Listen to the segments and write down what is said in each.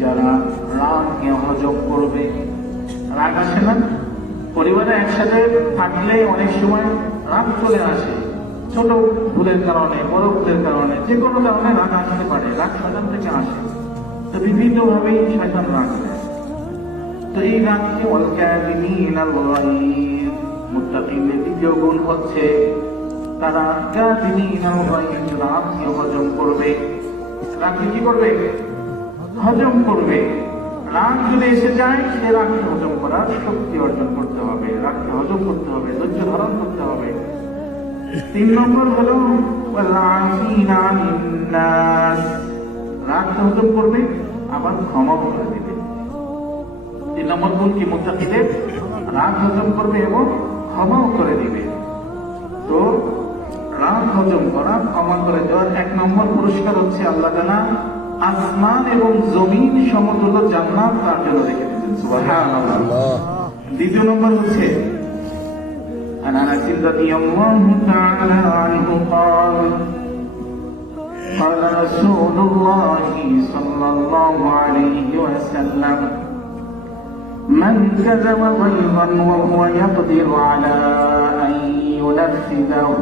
যারা রাগকে হজম করবে। রাগ আসে না? পরিবারে একসাথে থাকলে অনেক সময় রাগ চলে আসে, ছোট ভুলের কারণে, বড় ভুলের কারণে, যে কোনো কারণে রাগ আসতে পারে। রাগ শয়তান থেকে আসে, তো বিভিন্ন ভাবেই শয়তান রাগ দেয়। তো এই রাগকে মুত্তাকিনদের দ্বিতীয় গুণ হচ্ছে তারা রাগকে হজম করবে। রাগকে কি করবে? হজম করবে। রাগ যদি এসে যায়, সে রাগকে হজম করার শক্তি অর্জন করতে হবে, রাগকে হজম করতে হবে, ধৈর্য ধারণ করতে হবে। 3 নম্বর হলো রাগকে হজম করবে, আবার ক্ষমা করে দেবে। 3 নম্বর গুণ কি? মুত্তাকিদের রাগ হজম করবে এবং ক্ষমাও করে দিবে। তো রাগ হজম করা, ক্ষমা করে দেওয়ার 1 নম্বর পুরস্কার হচ্ছে আল্লাহ তাআলা আসমান এবং জমিন সমতুল্য জান্নাত তার জন্য রেখে দিয়েছেন। সুবহানাল্লাহ। 2 নম্বর হচ্ছে عن انس رضي الله تعالى عنه قال قال رسول الله صلى الله عليه وسلم من كذب غيظا وهو يقدر على ان ينفذه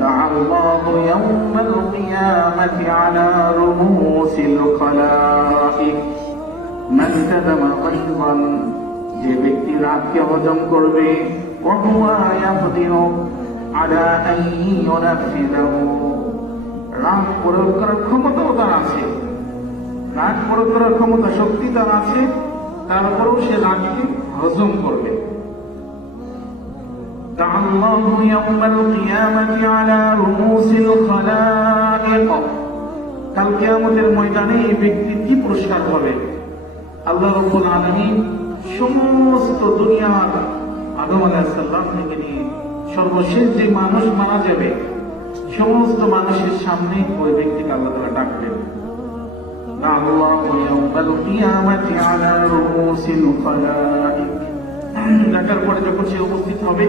دعا الله يوم القيامة على رؤوس الخلائق من كذب غيظا যে ব্যক্তি রাগকে হজম করবে রাগ প্রয়োগ করার ক্ষমতাও তার আছে, রাগ প্রয়োগ করার ক্ষমতা, শক্তি তার আছে, তারপরেও সে রাগকে হজম করবে। কাল কিয়ামতের ময়দানে এই ব্যক্তির কি পুরস্কার হবে? আল্লাহ রাব্বুল আলামিন সমস্ত দুনিয়ার আদম আলাইহিস সালাম থেকে নিয়ে সর্বশেষ যে মানুষ মারা যাবে, সমস্ত মানুষের সামনে ওই ব্যক্তিকে আল্লাহ তাআলা ডাকবেন। ডাকার পরে যখন সে উপস্থিত হবে,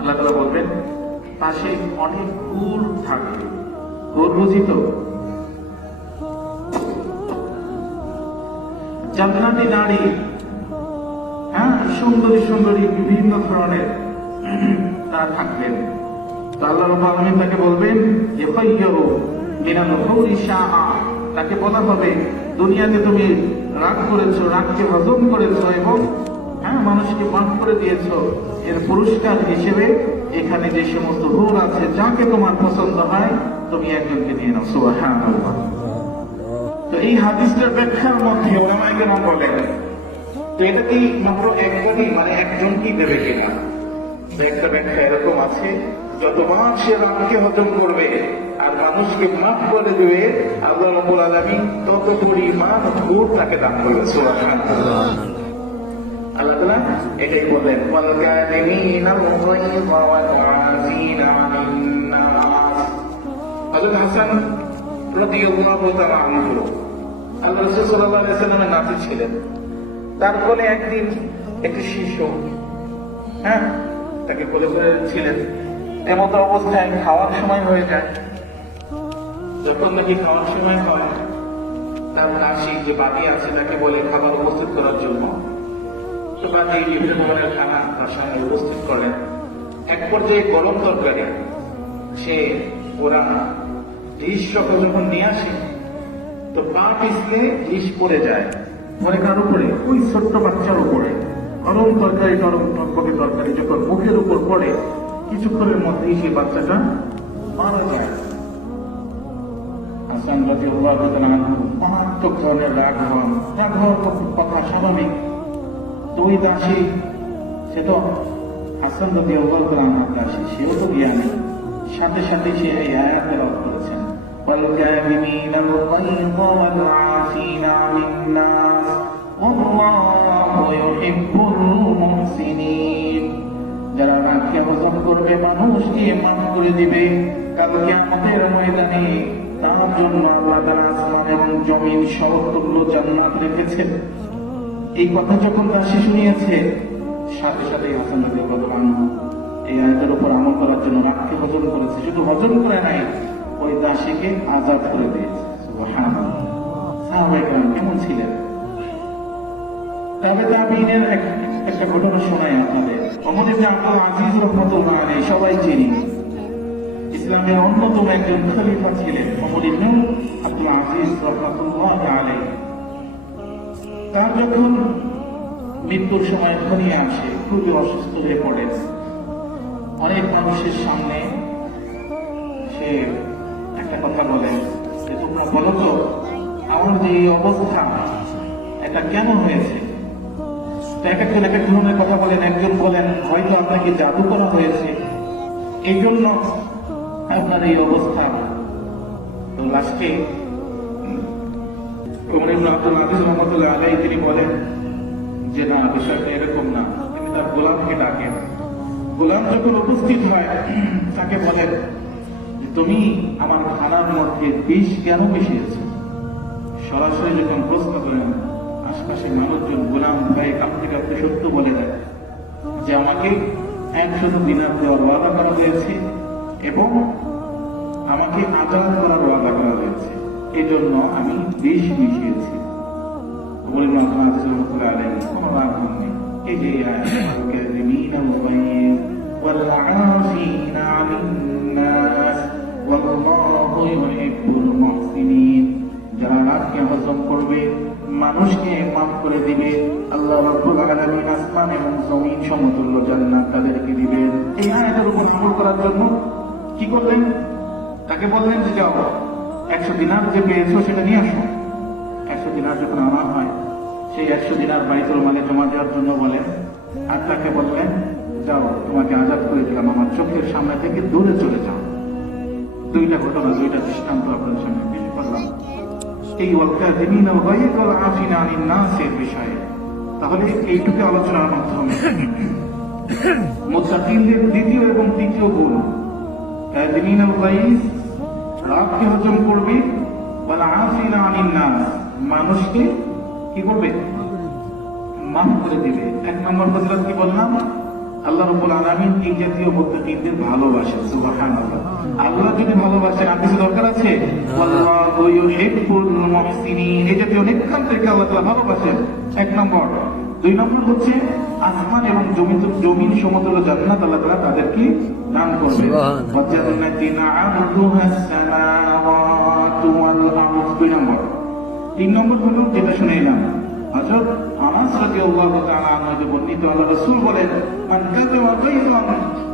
আল্লাহ তাআলা বলবেন পাশে অনেক হুর থাকবে। হুর বুঝি তো? জান্নাতি নারী, হ্যাঁ, সুন্দরী সুন্দরী বিভিন্ন ধরনের তারা থাকবেন। তো আল্লাহ রাব্বুল আলামিন তাকে বলবেন তাকে বলা হবে দুনিয়াতে তুমি রাগ করেছো, রাগকে হজম করেছো এবং হ্যাঁ মানুষকে মাফ করে দিয়েছো, এর পুরস্কার হিসেবে এখানে যে সমস্ত হুর আছে, যাকে তোমার পছন্দ হয় তুমি একজনকে নিয়ে নাও। সুবহানাল্লাহ। তো এই হাদিসটার ব্যাখ্যার মধ্যে ওলামায়ে কেরাম বলেন, তো এটা কি মাত্র একজনই, মানে একজনকেই দেবে কিনা? একটা ব্যাখ্যা এরকম আছে, যতবার সে রাগকে হজম করবে আর মানুষকে মাফ করে দেবে, আল্লাহ রাব্বুল আলামিন তত পরিমাণ হুর তাকে দান করবে। সুবহানাল্লাহ। আল্লাহ তাআলা এটাই বলেন, ওয়াল কাযিমিনাল গায়যা ওয়াল আযিনা আনিন নাস। হযরত হাসান রাদিয়াল্লাহু তাআলা আনহু আল্লাহ রাসূল সাল্লাল্লাহু আলাইহি ওয়াসাল্লামের নাতি ছিলেন। তার কোলে একদিন একটি শিশু, হ্যাঁ, তাকে কোলে করে ছিলেন। এমত অবস্থায় খাওয়ার সময় হয়ে যায়। যখন নাকি খাওয়ার সময় হয়, তার দাসী যে বাটি আছে তাকে বলে খাবার উপস্থিত করার জন্য। তো বাটি বিভিন্ন ধরনের খানা তার সামনে উপস্থিত করেন। এক পর্যায়ে গরম তরকারি সে ওরা ডিশ সহ যখন নিয়ে আসে, তো পা পিছলে ডিশ পড়ে যায়। পরে কার উপরে? ওই ছোট্ট বাচ্চার উপরে। গরম তরকারি, গরম টকবকে তরকারি যখন মুখের উপর পড়ে, কিছুক্ষণের মধ্যেই সেই বাচ্চাটা মারা যায়। হাসান রাদিয়াল্লাহু তাআলা আনহু মারাত্মক ধরনের রাগ হন। রাগ হওয়ার কথা স্বাভাবিক। দুই দাসী, সে তো হাসান রাদিয়াল্লাহু তাআলা আনহুর দাসী, সেও তো জ্ঞানী। সাথে সাথে সে এই আয়াত তেলাওয়াত করেছেন, ওয়াল কাযিমিনাল গায়যা ওয়াল আফিনা আনিন নাস ওয়াল্লাহু ইউহিব্বুল মুহসিনিন। যারা রাগকে হজম করবে, মানুষকে মাফ করে দিবে, কাল কিয়ামতের ময়দানে তার জন্য আল্লাহ তাআলা আসমান এবং জমিন সমতুল্য জান্নাত রেখেছেন। এই কথা যখন দাসী শুনিয়েছে, সাথে সাথে হাসান রাদিয়াল্লাহু আনহু এই আয়াতের উপর আমল করার জন্য, রাগকে হজম করেছে। শুধু হজম করে নাই, ওই দাসীকে আজাদ করে দিয়েছে। সুবহানাল্লাহ। সাহাবায়ে কেরাম কেমন ছিলেন? তবে তাবিঈনের একটা ঘটনা শোনাই আপনাদের। ওমর ইবনে আব্দুল আজিজ রাহমাতুল্লাহ আলাইহি সবাই চিনি, ইসলামের অন্যতম একজন খলিফা ছিলেন ওমর ইবনে আব্দুল আজিজ রাহমাতুল্লাহ আলাইহি। তার যখন মৃত্যুর সময় ঘনিয়ে আসে, খুবই অসুস্থ হয়ে পড়ে, অনেক মানুষের সামনে সে একটা কথা বলে যে তোমরা বলো তো আমার যে এই অবস্থা এটা কেন হয়েছে? এক একজন এক এক ধরনের কথা বলেন। একজন বলেন হয়তো আপনাকে জাদু করা হয়েছে, এই জন্য আপনার এই অবস্থা। তো লাস্টে ওমর ইবনে আব্দুল আজিজ রাহমাতুল্লাহ আলাইহি তিনি বলেন যে না, বিষয়টা এরকম না। তিনি তার গোলামকে ডাকেন। গোলাম যখন উপস্থিত হয় তাকে বলেন তুমি আমার খানার মধ্যে বিষ কেন মিশিয়েছ? সরাসরি যখন প্রশ্ন করেন, আশপাশের মানুষজন গোলাম গায়ে কাঁপতে কাঁপতে সত্য বলে দেয় যে আমাকে 100 দিনার দেওয়ার ওয়াদা করা হয়েছে এবং আমাকে আজাদ করার ওয়াদা করা হয়েছে, এই জন্য আমি বিষ মিশিয়েছি। ওমর ইবনে আব্দুল আজিজ রাহমাতুল্লাহ আলাইহি কোনো রাগ নেই। এই যে الكاذبين الغيظ والعافين عن الناس والله يحب المحسنين। যারা রাগকে হজম করবে, মানুষকে মাফ করে দিবে, আল্লাহ রাব্বুল আলামিন আসমান এবং জমিন সমতুল্য জান্নাত তাদেরকে দিবেন। এই আয়াতের উপর আমল করার জন্য কি করলেন? তাকে বললেন যে যাও 100 দিনার যে পেয়েছো সেটা নিয়ে আসো। 100 দিনার যখন আনা হয়, সেই 100 দিনার বাইতুল মালে জমা দেওয়ার জন্য বলেন, আর তাকে বললেন যাও তোমাকে আজাদ করে দিলাম, আমার চোখের সামনে থেকে দূরে চলে যাও। দুইটা ঘটনা, দুইটা দৃষ্টান্ত আপনার সামনে পেশ করলাম এই ওয়াল-কাযিমিনা আল-গায়য ওয়াল-আফিনা আনিন নাসের বিষয়ে। তাহলে এইটুকু আলোচনার মাধ্যমে মুত্তাকিনদের দ্বিতীয় এবং তৃতীয় গুণ, কাযিমিনা আল-গায়য রাগকে হজম করবে, ওয়াল-আফিনা আনিন নাস মানুষকে কি করবে? মাফ করে দিবে। 1 নম্বর ফজিলত কি বললাম? আল্লাহ রাব্বুল আলামিন এই জাতীয় মুত্তাকিনদের ভালোবাসেন। সুবহানাল্লাহ। আল্লাহ যদি ভালোবাসেন আর কিছু দরকার আছে? আল্লাহু ইউহিব্বুল মুহসিনিন। এই জাতীয় নেককারদেরকে আল্লাহ তাআলা ভালোবাসেন। 1 নম্বর। 2 নম্বর হচ্ছে আসমান এবং জমিন সমতুল্য জান্নাত আল্লাহ তাআলা তাদেরকে দান করবে। ওয়াজান্নাতিন আরদুহাস সামাওয়াতু ওয়াল আরদ। 2 নম্বর। 3 নম্বর হলো যেটা শুনে এলাম, হযরত আনাস রাদিয়াল্লাহু তাআলা আনহু বর্ণিত, আল্লাহ রাসূল বলেন মান কাযাবা গায়যান,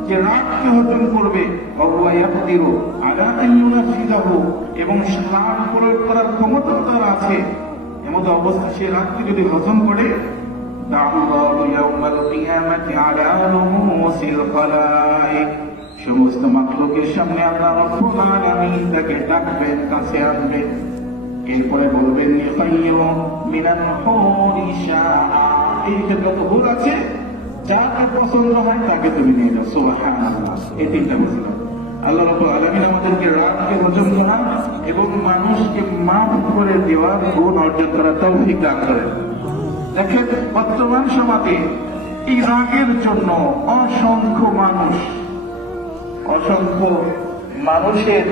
যে রাগকে হজম করবে, ওয়া ইয়াকদিরু আলা আন ইউনাফিযাহু, এবং রাগ প্রয়োগ করার ক্ষমতা তার আছে, এমন অবস্থা সে রাগকে যদি হজম করে, দাআল্লাহু ইয়াউমাল কিয়ামাতি আলা রুউসিল খালাইক, সমস্ত মাখলুকের সামনে আল্লাহ রাব্বুল আলামিন তাকে ডাকবেন, কাছে আনবেন। এরপরে বলবেন মিনাল হুরি শাআ, এই যে যত হুর আছে যাকে পছন্দ হয় তাকে তুমি নিয়ে যাও। সুবহানাল্লাহ। এই 3টা বলছিলাম। আল্লাহ রাব্বুল আলামিন আমাদেরকে রাগকে হজম করা এবং মানুষকে মাফ করে দেওয়ার গুণ অর্জন করার তৌফিক দান করেন। দেখেন বর্তমান সমাজে এই রাগের জন্য অসংখ্য মানুষের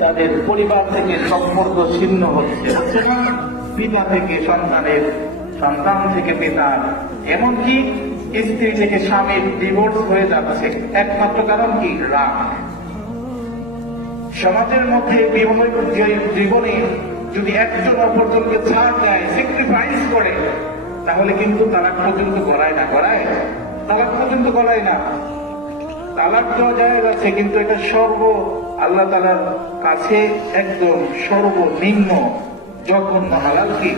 তাদের পরিবার থেকে সম্পর্ক ছিন্ন হচ্ছে, পিতা থেকে সন্তানের, সন্তান থেকে পিতার, এমনকি স্ত্রী থেকে স্বামীর ডিভোর্স হয়ে যাচ্ছে। একমাত্র কারণ কি? রাগ। সমাজের মধ্যে বিবাহিত জীবনে যদি একজন অপরজনকে ছাড় দেয়, স্যাক্রিফাইস করে, তাহলে কিন্তু তালাক পর্যন্ত গড়ায় না। তালাক পর্যন্ত গড়ায় না। তালাক দেওয়া যায় আছে, কিন্তু এটা আল্লাহ তাআলার কাছে একদম সর্বনিম্ন জঘন্য হালাল কি?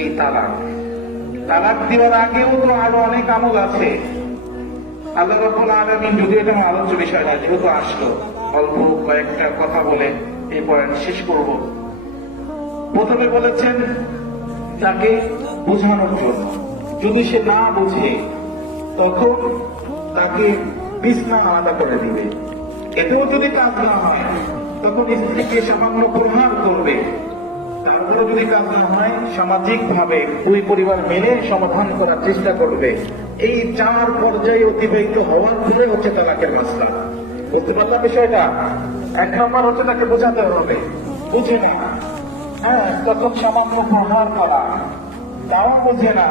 এই তালাক দেওয়ার আগেও তো আরো অনেক আমল আছে। আল্লাহ রাব্বুল আলামিন, যদি এটা আলোচ্য বিষয় না, যেহেতু আসলো, অল্প কয়েকটা কথা বলে এরপর আমি শেষ করব। প্রথমে বলেছেন তাকে বোঝানোর জন্য, যদি সে না বুঝে তখন তাকে বিছনা আলাদা করে দিবে। এতেও যদি কাজ না হয় তখন স্ত্রীকে সামান্য প্রহার করবে। তারপরে যদি কাজ না হয় সামাজিক ভাবে দুই পরিবার মিলে সমাধান করার চেষ্টা করবে। এই 4 পর্যায়ে অতিবাহিত হওয়ার পরে হচ্ছে তালাকের মাসলা। বুঝতে পারলাম বিষয়টা? 1 নম্বর হচ্ছে তাকে বোঝাতে হবে, বুঝি না, হ্যাঁ তখন সামান্য প্রহার করা, তাও বুঝে না।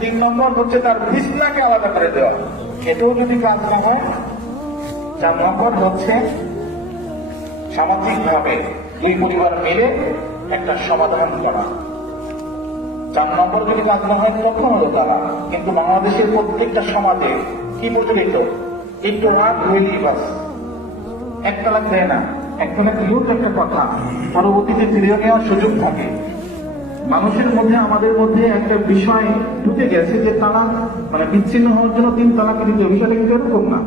3 নম্বর হচ্ছে তার বিছনাকে আলাদা করে দেওয়া, এটাও যদি কাজ না হয়। 4 নম্বর হচ্ছে সামাজিক ভাবে 2 পরিবার মিলে একটা সমাধান করা। 4 নম্বর যদি কাজ না হয় তখন হলো তারা। কিন্তু বাংলাদেশের প্রত্যেকটা সমাজে কি প্রচলিত, একটু রাগ হইলেই বাস 1 তালাক দেয় না। 1 তালাক দিলেও তো একটা কথা, পরবর্তীতে ফিরিয়ে নেওয়ার সুযোগ থাকে। মানুষের মধ্যে, আমাদের মধ্যে একটা বিষয় ঢুকে গেছে যে তালাক মানে বিচ্ছিন্ন হওয়ার জন্য 3 তালাক দিতে হবে। বিষয়টা কিন্তু এরকম না।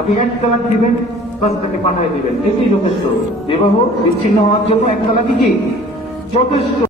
আপনি 1 তালাক দিবেন, বাস তাকে পাঠিয়ে দিবেন, এটাই যথেষ্ট। বিবাহ বিচ্ছিন্ন হওয়ার জন্য 1 তালাকই কি যথেষ্ট।